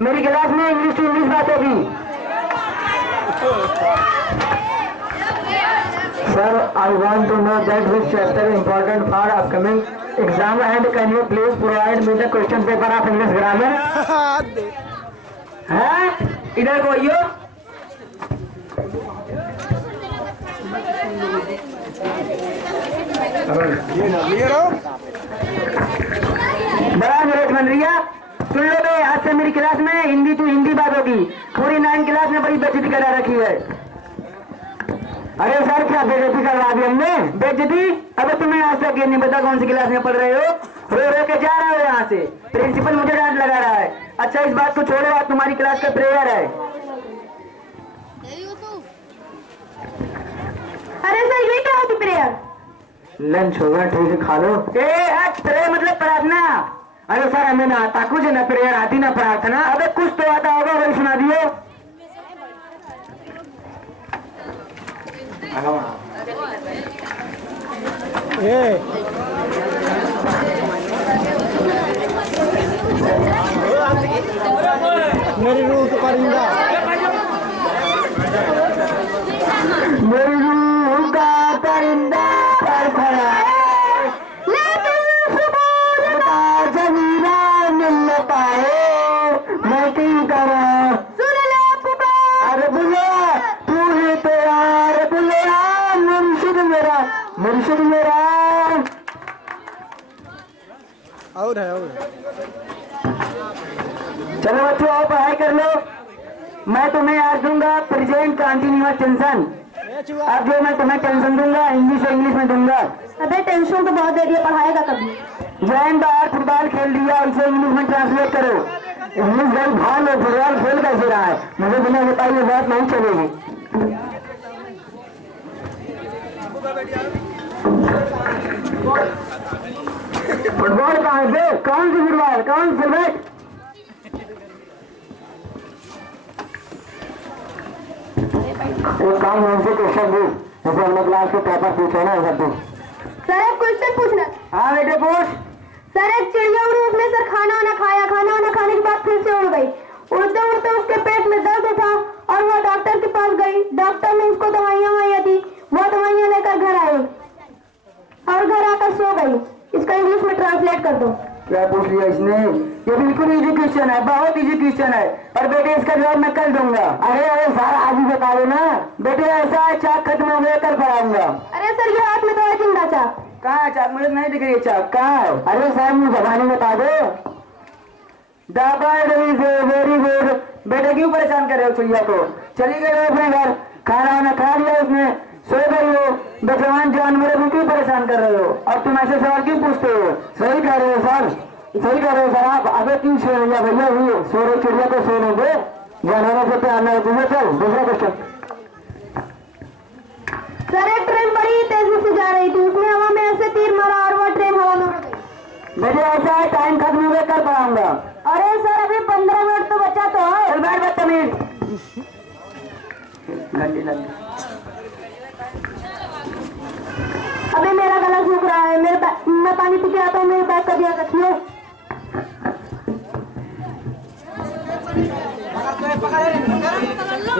मेरी क्लास में English to English बात होगी। Sir, I want to know that which chapter important for upcoming exam and can you please provide me the question paper of English grammar. है इधर को आइयो। बड़ा नरेश बन रही है। सुन लो बे, आज से मेरी क्लास में हिंदी टू हिंदी बात होगी। पूरी 9 क्लास में बड़ी बेइज्जती करा रखी है। अरे सर, क्या बेइज्जती करवा दी हमने? बेइज्जती? अबे तुम्हें आज तक ये नहीं पता कौन सी क्लास में पढ़ रहे हो? रो रो के जा रहे हो यहाँ से। प्रिंसिपल मुझे डांट लगा रहा है। अच्छा, इस बात को छोड़ो, आज तुम्हारी क्लास का प्रेयर है। अरे सर, ये क्या होती प्रेयर? लंच होगा, ठीक से खा लो। प्रेयर मतलब प्रार्थना। अरे सर, हमें ना आता कुछ, ना प्रेयर आती ना प्रार्थना। अबे कुछ तो आता होगा, वही सुना दियो। मेरी रूह तो परिंदा, मेरी रूह का परिंदा पर खड़ा है, लेकिन सुबह जमीना मिल न पाए, मैं क्यों करूं? सुन ले पुकार, अरे बुलिया तू ही तो यार, बुलिया मुर्शिद मेरा, मुर्शिद मेरा। और है चलो बच्चों, आओ पढ़ाई कर लो। मैं तुम्हें आज दूंगा प्रेजेंट कंटिन्यूअस टेंशन। अब जो मैं तुम्हें टेंशन दूंगा, इंग्लिश और इंग्लिश में दूंगा। अबे टेंशन तो बहुत दे दिया, पढ़ाएगा कभी? जैन बाहर फुटबॉल खेल दिया, इसे इंग्लिश में ट्रांसलेट करो। इंग्लिश गन भान और फुटबॉल खेल कैसे रहा है? मुझे बिना बताए ये बात नहीं चलेगी। फुटबॉल कहाँ है? कौन सी फुटबॉल? कौन सी बैट? एक काम हमसे क्वेश्चन दो, जैसे हमने क्लास के पेपर पूछे ना, सब पूछ। सर एक क्वेश्चन पूछना। हाँ बेटे पूछ। सर, एक चिड़िया उड़ी, उसने सर खाना वाना खाया, खाना वाना खाने के बाद फिर से उड़ गई। उड़ते उड़ते उसके पेट में दर्द उठा और वो डॉक्टर के पास गई। डॉक्टर ने उसको दवाइयाँ दी, वो दवाइयाँ लेकर घर आई और घर आकर सो गई। इसका इंग्लिश में ट्रांसलेट कर दो। क्या पूछ लिया इसने? ये बिल्कुल इजी क्वेश्चन है, बहुत इजी क्वेश्चन है। पर बेटे इसका जवाब मैं कल दूंगा। अरे अरे सर, आज ही बता दो ना। बेटे ऐसा है, चाक खत्म हो गया, कल पढ़ाऊंगा। अरे सर, ये हाथ में तो है जिंदा चाक। कहाँ है चाक? मुझे नहीं दिख रही है चाक, कहाँ है? अरे सर, मुझे जबानी बता दो। Very good. बेटे क्यों परेशान कर रहे हो चिड़िया को? चली गई अपने घर, खाना वाना खा लिया उसने, सो गई हो। बेजवान जानवरों को क्यों परेशान कर रहे हो? और तुम ऐसे सवाल क्यों पूछते हो? सही कह रहे हो सर, सही कह रहे हो सर आप। अबे क्यों सो रही है भैया? हुई सो रही चिड़िया को सोने दे, जानवरों से प्यार नहीं होती है। चल दूसरा क्वेश्चन। सर, एक ट्रेन बड़ी तेजी से जा रही थी, उसने हवा में ऐसे तीर मारा और वो ट्रेन हवा में उड़ गई। बेटे ऐसा है, टाइम खत्म हो गया, कल पढ़ाऊंगा। अरे सर, अभी 15 मिनट तो बचा तो है। चल बैठ बदतमीज। गंदी लगी। अभी मेरा गला सूख रहा है, मैं पानी पी के आता हूँ, मेरे बैग का ध्यान रखियो।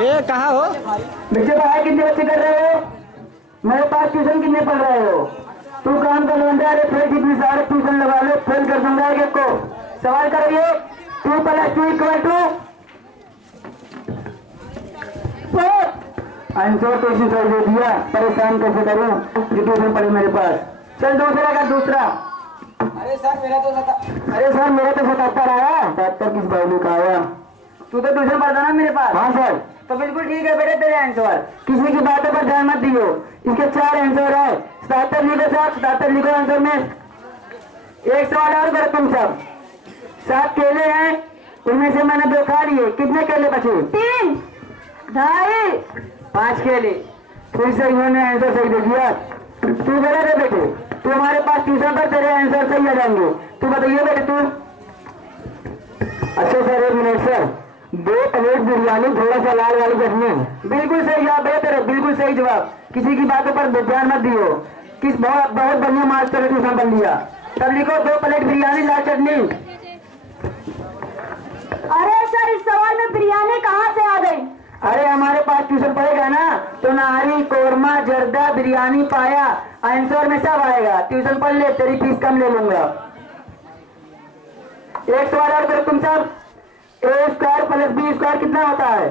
ये कहाँ हो? बच्चे पढ़ाई कितने बच्चे कर रहे हो? मेरे पास ट्यूशन कितने पढ़ रहे हो? तू काम कर लो, फेल कितनी सारे ट्यूशन लगा लो, फेल कर दूंगा एक को। सवाल करो ये, 2 + 2 = 4। आंसर तो इसी सही दे दिया, परेशान कैसे करूं? जो ट्यूशन पढ़ी मेरे पास। चल दूसरा का दूसरा। अरे सर, मेरा तो 77 आया। 77 किस बाबू का आया? तू तो ट्यूशन पढ़ता ना मेरे पास। हाँ सर। तो बिल्कुल ठीक है बेटे, तेरे आंसर। किसी की बातों पर ध्यान मत दियो। इसके 4 आंसर है। 77 लिखो साहब, 77 लिखो आंसर में। एक सवाल और करो तुम सब। 7 केले हैं, उनमें से मैंने 2 खा लिए, कितने केले बचे? 3, 2.5, 5 केले। फिर से इन्होंने आंसर सही दे दिया। तू गलत है बेटे, तू हमारे पास ट्यूशन पर, तेरे आंसर सही आ जाएंगे। तू बताइए बेटे तू। अच्छा sir, 1 minute sir. 2 plate biryani, थोड़ा सा लाल वाली चटनी। बिल्कुल सही जवाब बेहतर, बिल्कुल सही जवाब। किसी की बातों पर ध्यान मत दियो। किस बहुत बढ़िया मास्टर ट्यूशन बन लिया। तब लिखो 2 प्लेट बिरयानी, लाल चटनी। अरे सर, बिरयानी कहाँ से आ गई? अरे हमारे पास ट्यूशन पढ़ेगा ना तो नारी, कोरमा, जर्दा, बिरयानी, पाया, आंसर में सब आएगा। ट्यूशन पढ़ ले, तेरी फीस कम ले लूंगा। एक सवाल और करो तुम सब, ए स्क्वायर प्लस बी स्क्वायर कितना होता है?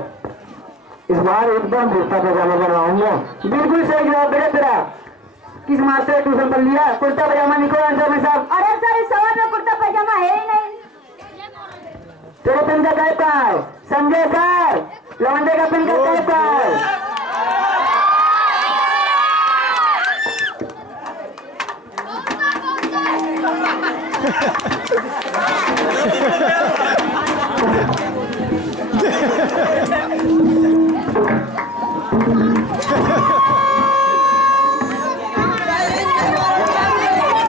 इस बार एकदम कुर्ता पजामा बनवाऊंगा। बिल्कुल सही जवाब बेटा तेरा। किस मास्टर ने ट्यूशन पढ़ लिया? कुर्ता पजामा लिखो आंसर में सब। अरे सर, इस सवाल में कुर्ता पजामा है ही नहीं। तेरे पेन का टाइप कहाँ है? संजय सर, लवंडे का पेन का टाइप कहाँ है?